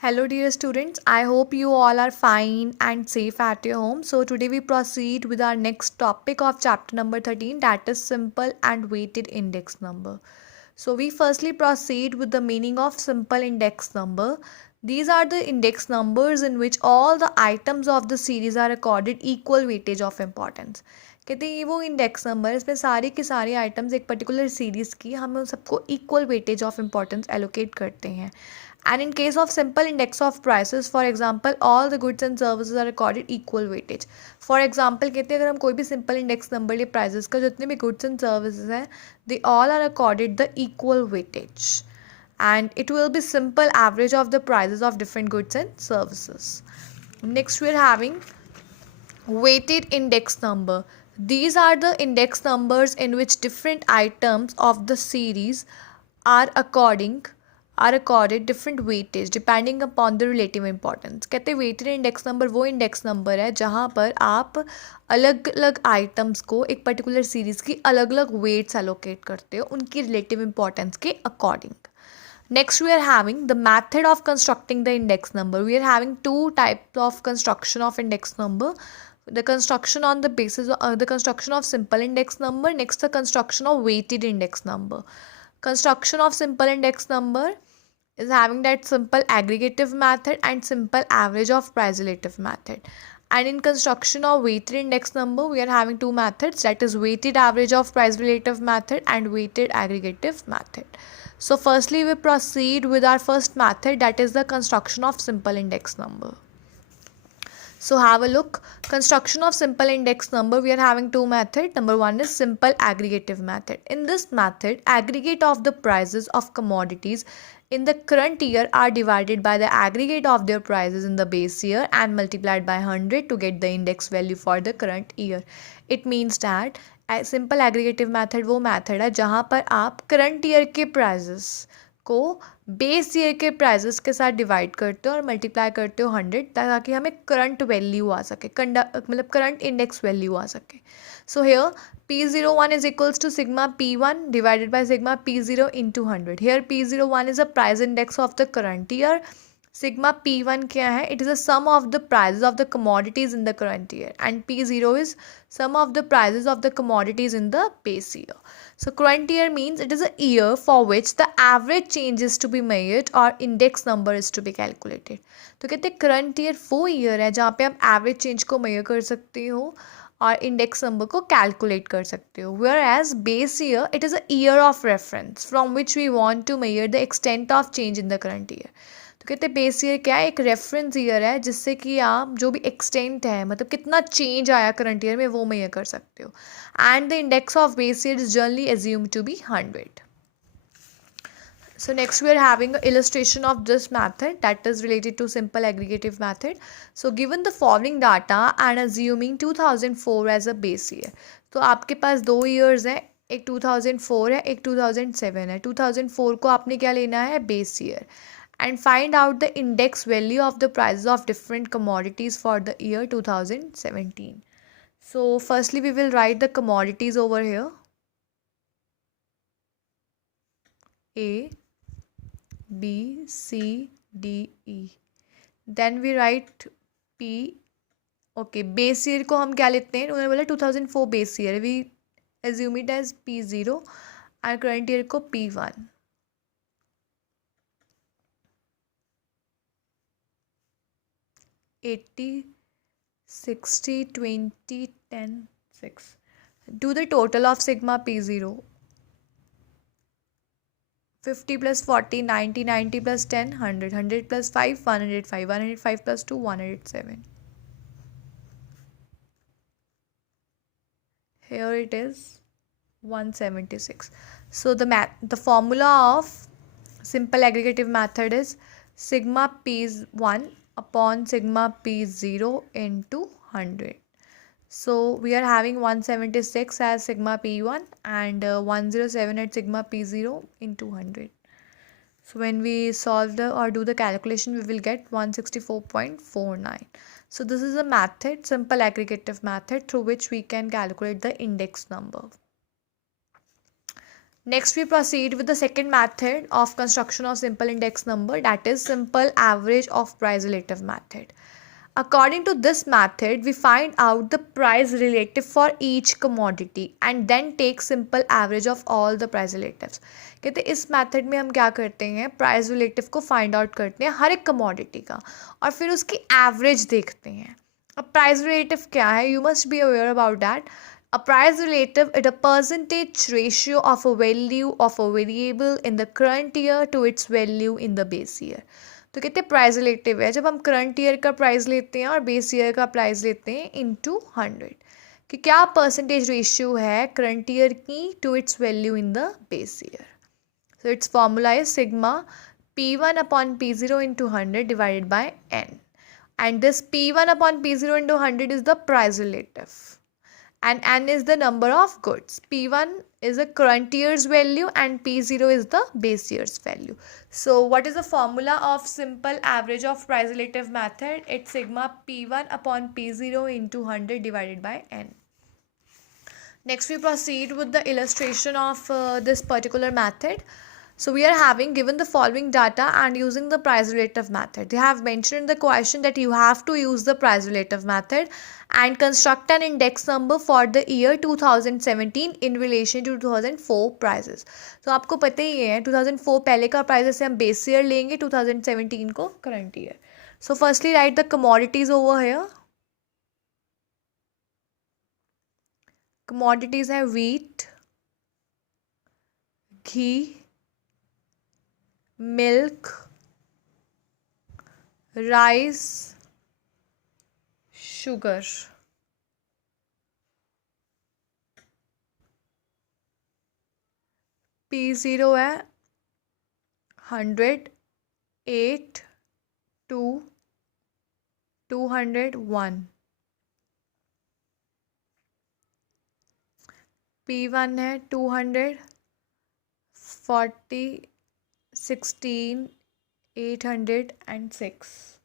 Hello, dear students. I hope you all are fine and safe at your home. So, today we proceed with our next topic of chapter number 13, that is simple and weighted index number. So, we firstly proceed with the meaning of simple index number. These are the index numbers in which all the items of the series are accorded equal weightage of importance. कहते हैं ये वो index number है इसमें सारे के सारे items एक पर्टिकुलर सीरीज़ की हम उन सबको equal weightage of importance allocate करते हैं. And in case of simple index of prices, for example, all the goods and services are accorded equal weightage. For example, कहते हैं अगर हम कोई भी simple index number ले prices का जितने भी goods and services हैं, they all are accorded the equal weightage. And it will be simple average of the prices of different goods and services. Next, we are having weighted index number. These are the index numbers in which different items of the series are accorded different weightage depending upon the relative importance. कहते हैं weighted index number वो index number है जहाँ पर आप अलग अलग items को एक particular series की अलग अलग weights allocate करते हो उनकी relative importance के according. Next, we are having the method of constructing the index number. We are having two types of construction of index number. The construction on the basis of the construction of simple index number. Next, the construction of weighted index number. Construction of simple index number is having that simple aggregative method and simple average of price relative method. And in construction of weighted index number, we are having two methods, that is weighted average of price relative method and weighted aggregative method. So firstly, we proceed with our first method, that is the construction of simple index number. So have a look. Construction of simple index number, we are having two methods. Number one is simple aggregative method. In this method, aggregate of the prices of commodities in the current year are divided by the aggregate of their prices in the base year and multiplied by 100 to get the index value for the current year. It means that simple aggregative method वो method है जहाँ पर आप current year के prices को base year के prices के साथ डिवाइड करते हो और मल्टीप्लाई करते हो 100 ताकि हमें करंट वैल्यू आ सके मतलब करंट इंडेक्स वैल्यू आ सके. So here P01 is equals to sigma P1 divided by sigma P0 into 100. Here P01 is a price index of the current year. Sigma P1 क्या है? It is a sum of the prices of the commodities in the current year, and P0 is sum of the prices of the commodities in the base year. So current year means it is a year for which the average change is to be measured or index number is to be calculated. तो कहते हैं current year वो year है जहाँ पे आप average change को measure कर सकते हो और index number को calculate कर सकते हो. Whereas base year, it is a year of reference from which we want to measure the extent of change in the current year. तो कहते हैं बेस ईयर क्या है? एक रेफरेंस ईयर है जिससे कि आप जो भी एक्सटेंट है मतलब कितना चेंज आया करंट ईयर में वो मेजर कर सकते हो. And the index of base year is generally assume to be 100. So next we are having an illustration of this method that is related to simple aggregative method. So given the following data and assuming 2004 as a base year. तो आपके पास दो years हैं, एक 2004 है एक 2007 है. 2004 को आपने क्या लेना है? Base year. And find out the index value of the prices of different commodities for the year 2017. So firstly we will write the commodities over here. A, B, C, D, E. Then we write P. Okay, base year को हम क्या लेते हैं? उन्होंने बोला 2004 base year. We assume it as P0 and current year को P1. 80, 60, 20, 10, 6. Do the total of sigma P0. 50 plus 40, 90, 90 plus 10, 100, 100 plus 5, 105, 105 plus 2, 107. Here it is 176. So the formula of simple aggregative method is sigma P1 upon sigma P0 into 100. So we are having 176 as sigma P1 and 107 at sigma P0 into 100. So when we solve or do the calculation, we will get 164.49. So this is a method, simple aggregative method through which we can calculate the index number. Next, we proceed with the second method of construction of simple index number, that is simple average of price relative method. According to this method, we find out the price relative for each commodity and then take simple average of all the price relatives. कहते हैं इस method में हम क्या करते हैं, price relative को find out करते हैं हर एक कमोडिटी का और फिर उसकी एवरेज देखते हैं. अब प्राइस रिलेटिव क्या है, you must be aware about that. A price relative is a percentage ratio of a value of a variable in the current year to its value in the base year. तो कहते हैं price relative है जब हम current year का price लेते हैं और बेस ईयर का प्राइस लेते हैं इनटू 100, कि क्या परसेंटेज रेशियो है करंट ईयर की to its value in the base year. So its formula is sigma P1 upon P0 into 100 divided by N. And this P1 upon P0 into 100 is the price relative. And N is the number of goods. P1 is the current year's value and P0 is the base year's value. So what is the formula of simple average of price relative method? It's sigma P1 upon P0 into 100 divided by N. Next we proceed with the illustration of this particular method. So we are having given the following data and using the price relative method. They have mentioned in the question that you have to use the price relative method and construct an index number for the year 2017 in relation to 2004 prices. तो आपको पता ही है 2004 पहले का price से हम base year लेंगे, 2017 को current year. So firstly write the commodities over here. Commodities है wheat, ghee, milk, rice, sugar. P0 है 100, 8, 2, 200, 1. P1 है 200, 40, 16, 800 and 6.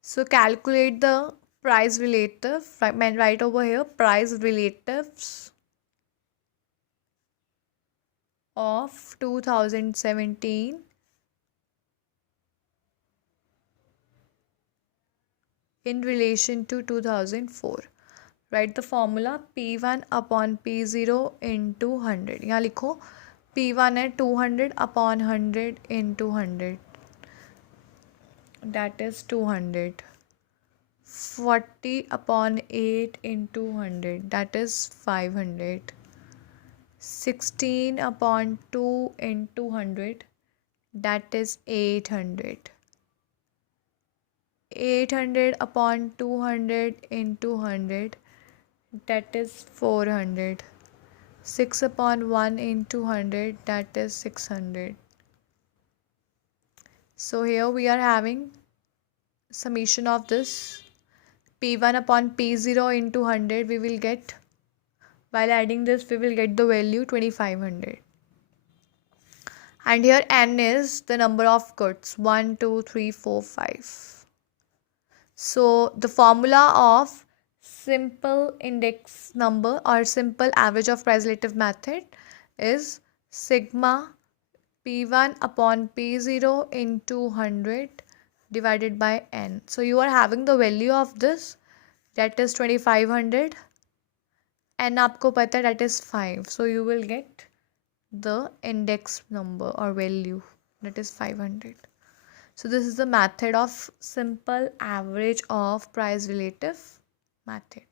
So calculate the price relative. Write over here price relatives of 2017 in relation to 2004. Write the formula P1 upon P0 into 100. यहाँ लिखो P1 है 200 upon 100 into 100. That is 200. 40 upon 8 into 100. That is 500. 16 upon 2 into 100. That is 800. 800 upon 200 into 100. That is 400. 6 upon 1 into 100, that is 600. So here we are having summation of this. P1 upon P0 into 100 we will get, while adding this we will get the value 2500. And here N is the number of goods, 1, 2, 3, 4, 5. So the formula of simple index number or simple average of price relative method is sigma P1 upon P0 into 100 divided by N. So you are having the value of this, that is 2500. N आपको पता है that is 5. So you will get the index number or value, that is 500. So this is the method of simple average of price relative method.